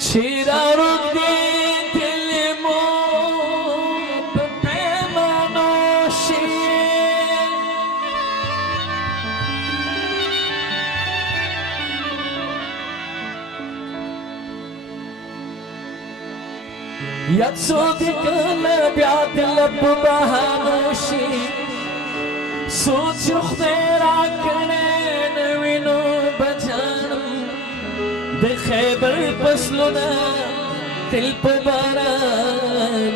شیرارو دل مو بپیمانوشی یا صدیقان بیاد لب بهانوشی سوچ رخ دیرا کنه نوینو بجانم د خیبر فصلنا دل په بارانوشي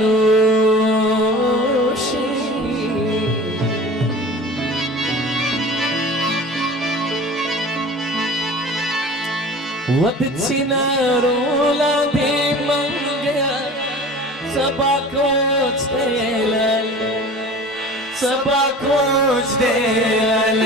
ود چنارو لاندې منګیا سبا کوچ دلل سبا کوچ دلل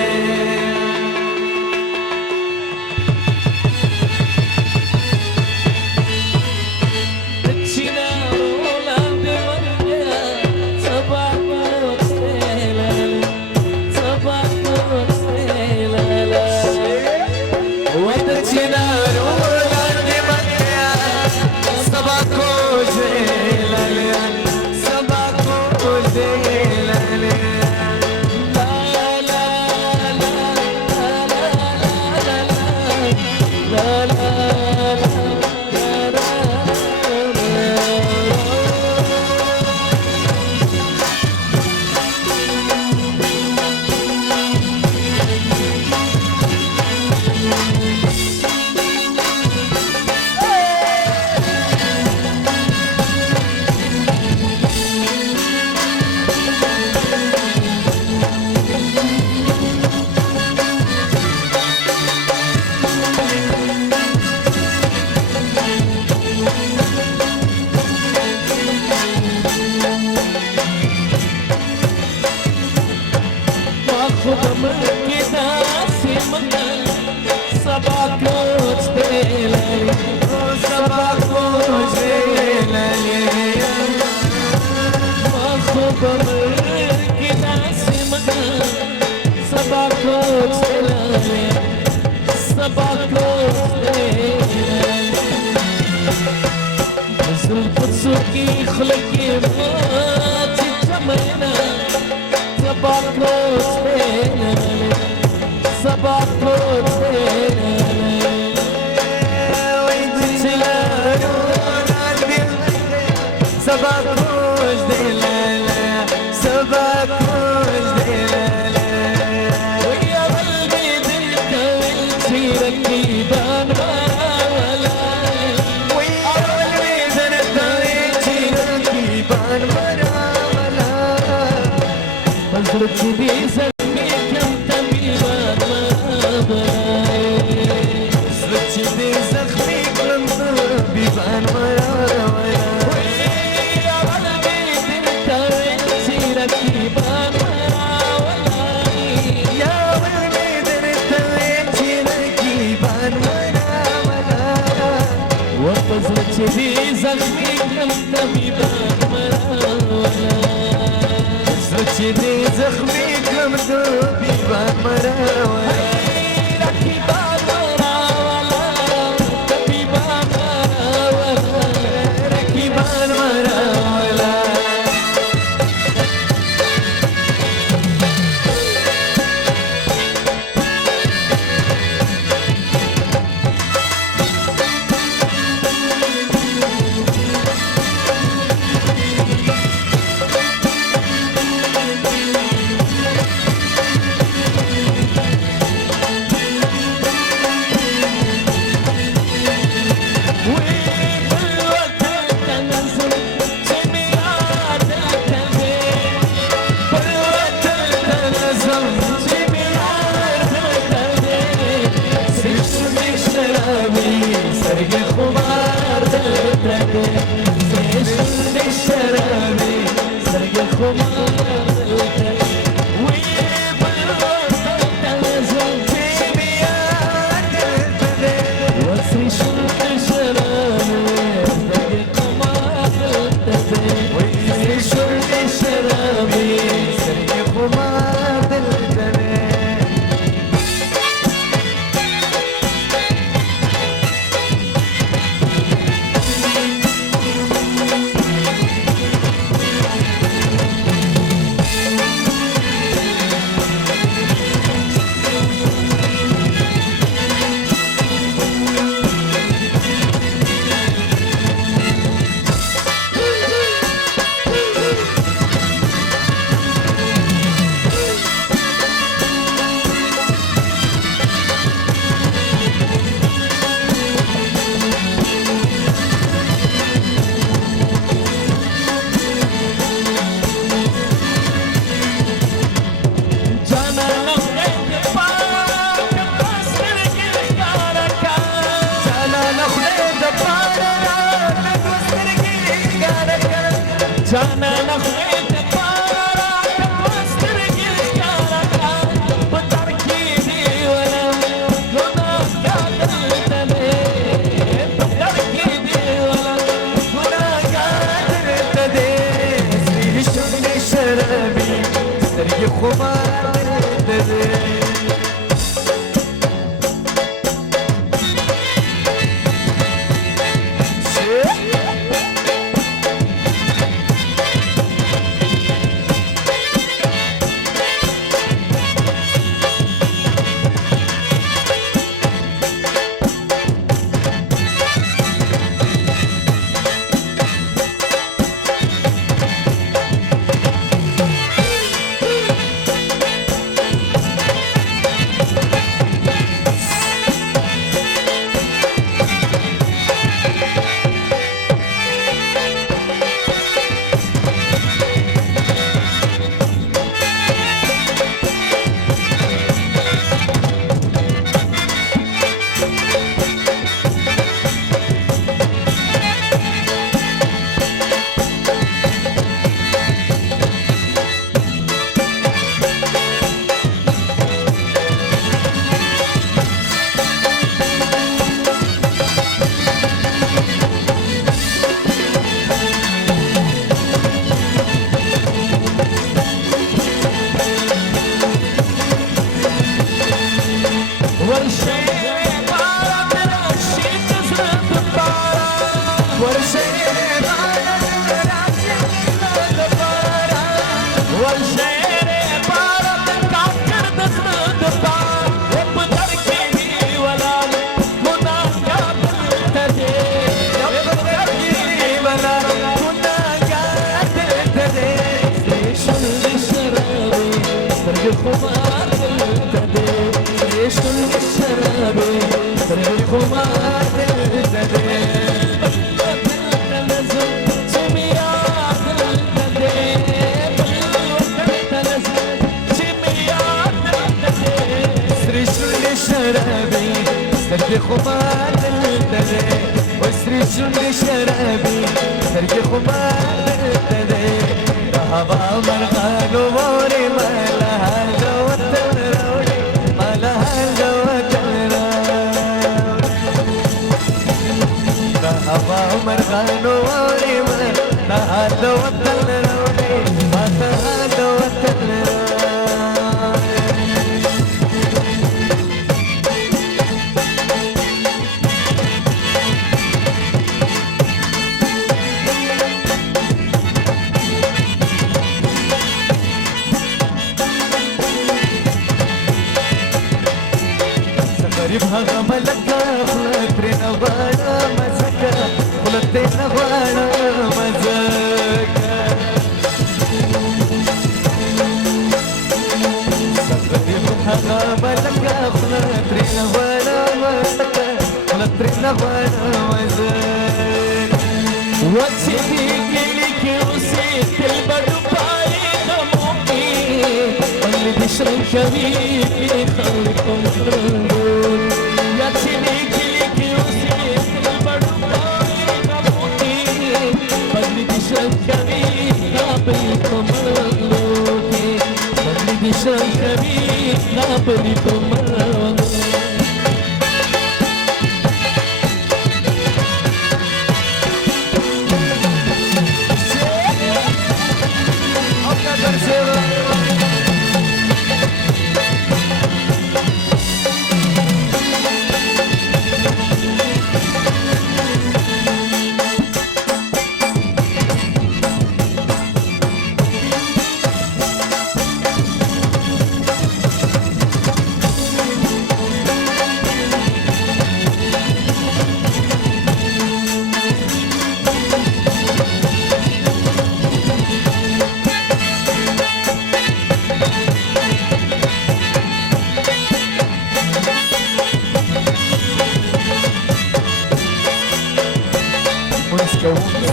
Suki khulki maat jamana sabako spene sabako spene oy dilaro nadir sabako dilala sabako dilala oy qalbi dil kal sirki ban Srčni zahmi kam tabibaan maravalai Srčni zahmi kam tabibaan maravalai Avalami dil tawenci rakibaan maravalai Avalami dil tawenci rakibaan maravalai Wapa srčni zahmi kam tabibaan maravalai Srčni zahmi kam tabibaan maravalai Rakibaan maravalai Tabibaan maravalai Rakibaan maravalai شرب الشراب سرق ما تلتدي شرابي سرق خمار التدي وسري شرب شرابي سرق خمار التدي ذهب مرغان ووري ما لها جوة الرولي ما لها جوة الرولي ذهب مرغان ووري ما لها جوة الرولي ما لها جوة الرولي غريبها غملكا خلترنا غانا مزكا خلترنا غانا مزكا غريبها غملكا خلترنا غانا مزكا خلترنا غانا مزكا واتسيبي لك وسيت البرد باي خمومي واللي بيشرب كبير خليكم ترندون يا تسيبي لك وسيت البرد باي خمومي واللي بيشرب كبير خليكم ترندون واللي بيشرب كبير خليكم ترندون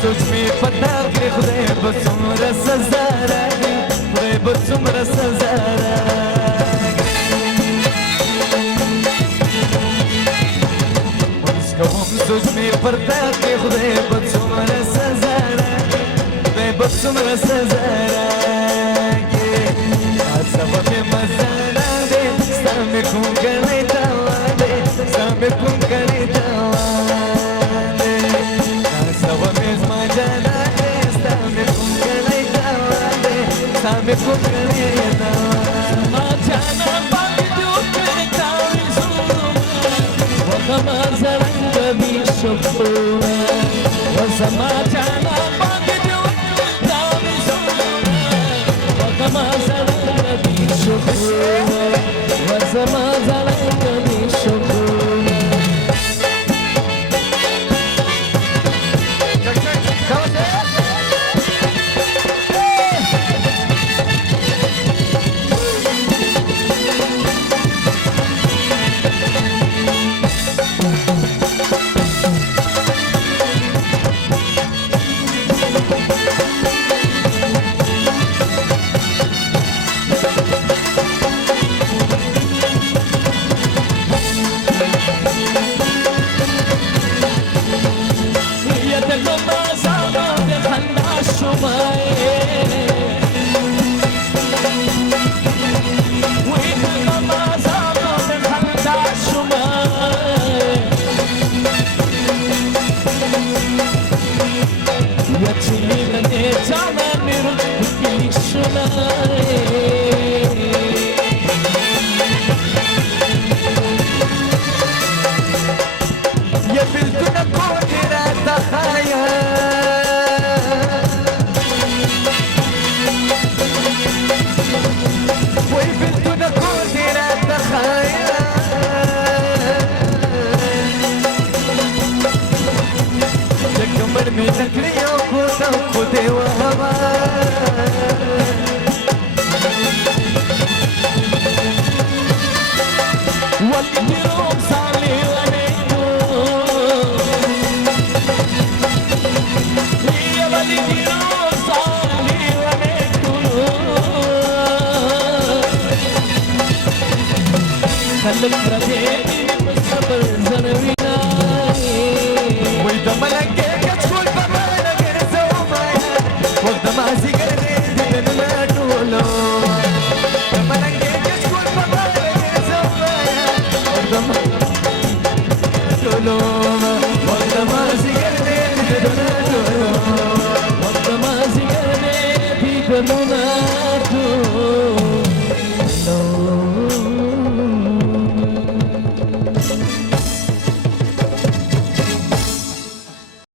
سوچمی پتا که خدای بسومر سزاره خدای بسومر سزاره سوچمی پتا که خدای بسومر سزاره خدای بسومر سزاره سبب مزاره سامي کن کنی تواده سامي کن کنی تواده سامي كون كرينا ما جانا بعدو كتاوي زوما وكما زرنگ بيشوفونا وزما جانا بعدو كتاوي زوما وكما زرنگ بيشوفونا وزما زرنگ بيشوفونا وإذا ما لقيت تقول بمالك نسوا معايا وإذا ما سقرت تدنا تقولوا لما لقيت تقول بمالك نسوا معايا وإذا ما تقولوا وإذا ما سقرت تدنا تقولوا وإذا ما سقرت تدنا